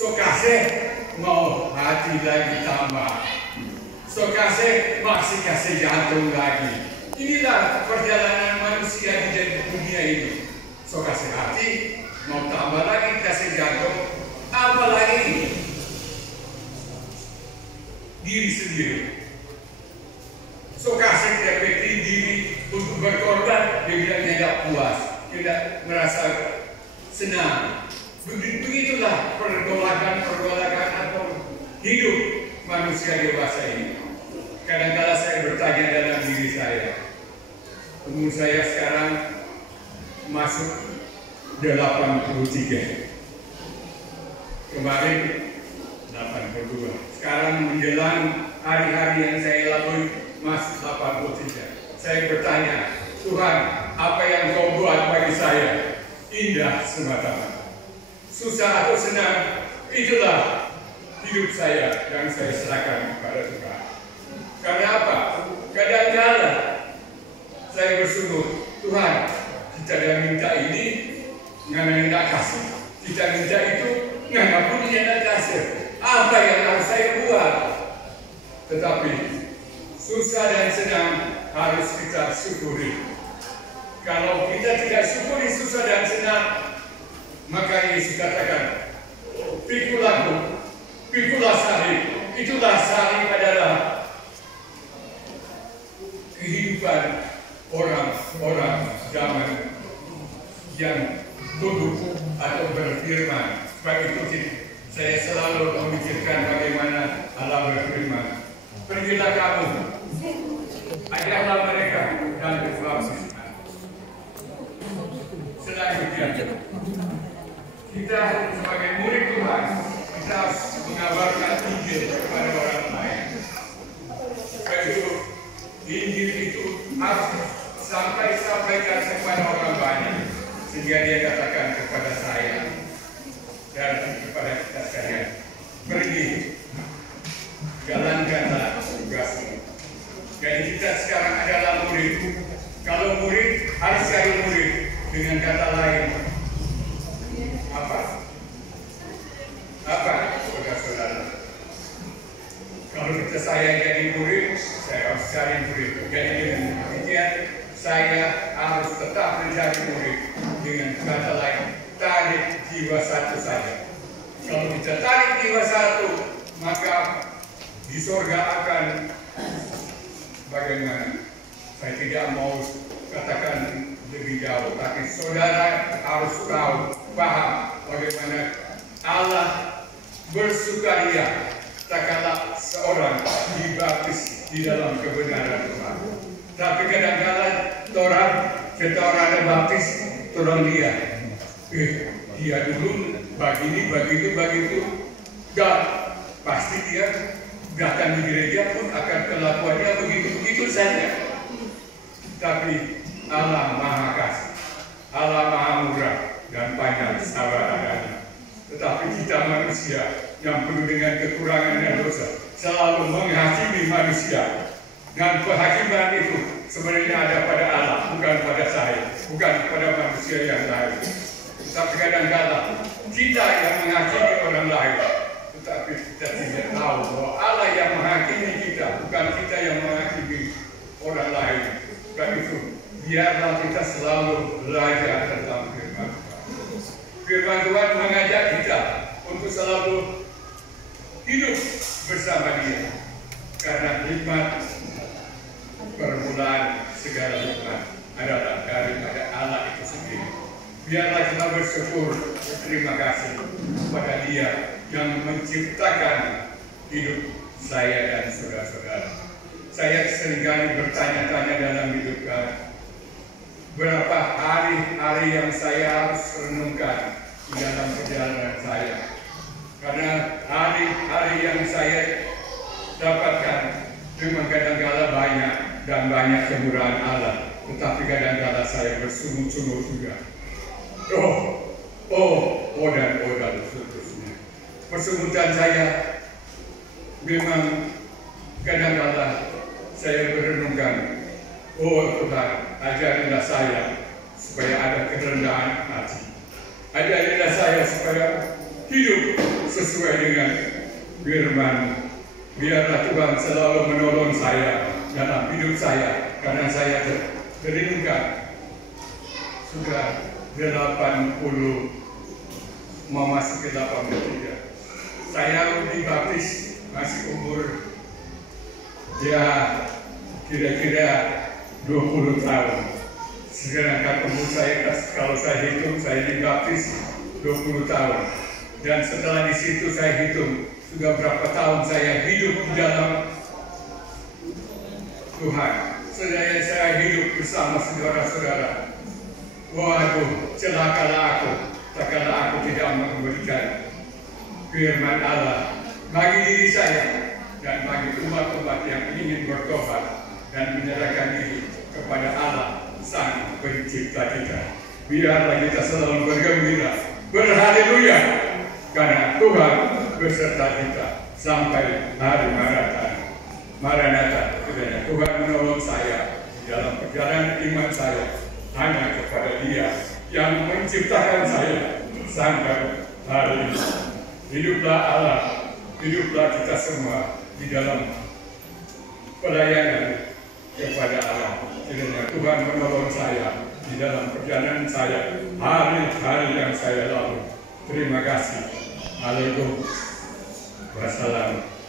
So kasih mau hati lagi tambah. So kasih masih kasih jantung lagi. Inilah perjalanan manusia di dunia ini. So kasih hati mau tambah lagi kasih jantung, apalagi diri sendiri. So kasih terpeti diri untuk berkorban, dia bilang tidak puas, tidak merasa senang. Begitulah pergolakan atau hidup manusia dewasa ini. Kadang-kadang saya bertanya dalam diri saya, umur saya sekarang masuk 83. Kemarin 82. Sekarang menjelang hari-hari yang saya lalui masuk 83. Saya bertanya, Tuhan, apa yang Kau buat bagi saya? Indah semata-mata. Susah atau senang, itulah hidup saya yang saya serahkan kepada Tuhan. Karena apa? Kadang-kadang saya bersungguh, Tuhan, kita dah minta ini, ngana tidak kasih. Kita minta itu, ngana pun dia tidak kasih. Apa yang harus saya buat? Tetapi susah dan senang harus kita syukuri. Kalau kita tidak syukuri susah dan senang, maka Yesus katakan, pikulah salib. Itulah salib adalah kehidupan orang-orang zaman yang duduk atau berfirman. Sebab itu saya selalu memikirkan bagaimana Allah berfirman. Pergilah kamu, ajarlah mereka dan berbaptis. Selanjutnya, kita sebagai murid Tuhan, kita harus mengabarkan Injil kepada orang lain. Sebab itu, Injil itu harus sampaikan kepada orang banyak, sehingga dia katakan kepada saya dan kepada kita sekalian, pergi, jalankanlah tugasmu. Jadi kita sekarang adalah murid. Kalau murid harus cari murid. Dengan kata lain, apa, saudara-saudara? Kalau saya jadi murid, saya harus cari murid. Jadi dengan demikian, saya harus tetap mencari murid. Dengan kata lain, tarik jiwa satu saja. Kalau kita tarik jiwa satu, maka di surga akan bagaimana? Saya tidak mau katakan lebih jauh, tapi saudara harus tahu, paham bagaimana Allah bersukaria tak kala seorang dibaptis di dalam kebenaran Tuhan. Tapi kadang-kadang kita orang ada baptis, orang dia dulu begitu, dan pasti dia datang di gereja pun akan kelakuannya begitu saja. Tapi Allah Maha Kasih, Allah Maha Murah dan panjang sabar adanya. Tetapi kita manusia yang penuh dengan kekurangan dan dosa selalu menghakimi manusia. Dan penghakiman itu sebenarnya ada pada Allah, bukan pada saya, bukan pada manusia yang lain. Tetapi kadang-kadang kita yang menghakimi orang lain, tetapi kita tidak tahu bahwa Allah yang menghakimi kita, bukan kita yang menghakimi orang lain. Bukan itu. Biarlah kita selalu belajar tentang firman Tuhan. Firman Tuhan mengajak kita untuk selalu hidup bersama Dia. Karena hikmat, permulaan segala hikmat adalah daripada Allah itu sendiri. Biarlah kita bersyukur, berterima kasih kepada Dia yang menciptakan hidup saya dan saudara-saudara. Saya seringkali bertanya-tanya dalam hidup kami. Berapa hari-hari yang saya harus renungkan di dalam perjalanan saya. Karena hari-hari yang saya dapatkan memang kadang-kadang banyak dan banyak kemurahan Allah. Tetapi kadang-kadang saya bersungguh-sungguh juga. Dan seterusnya. Persungguhan saya memang kadang-kadang saya berenungkan, Tuhan, ajarilah saya supaya ada kerendahan hati. Ajarilah saya supaya hidup sesuai dengan firman. Biarlah Tuhan selalu menolong saya dalam hidup saya, karena saya teringat sudah 80, memasuki 83. Saya dibaptis masih umur ya kira-kira 20 tahun. Sedangkan umur saya, kalau saya hitung, saya dibaptis 20 tahun. Dan setelah di situ saya hitung sudah berapa tahun saya hidup di dalam Tuhan. Saya hidup bersama saudara-saudara. Waduh, celakalah aku, tak kala aku tidak memberikan firman Allah bagi diri saya dan bagi umat-umat yang ingin bertobat dan menyerahkan diri kepada Allah Sang Pencipta kita. Biarlah kita selalu bergembira, berhaleluya, karena Tuhan beserta kita sampai hari Maranatha. Kiranya Tuhan menolong saya di dalam perjalanan iman saya hanya kepada Dia yang menciptakan saya sampai hari ini. Hiduplah Allah, hiduplah kita semua di dalam pelayanan kepada Allah. Kiranya Tuhan menolong saya di dalam perjalanan saya hari-hari yang saya lalui. Terima kasih. Assalamualaikum. Wassalam.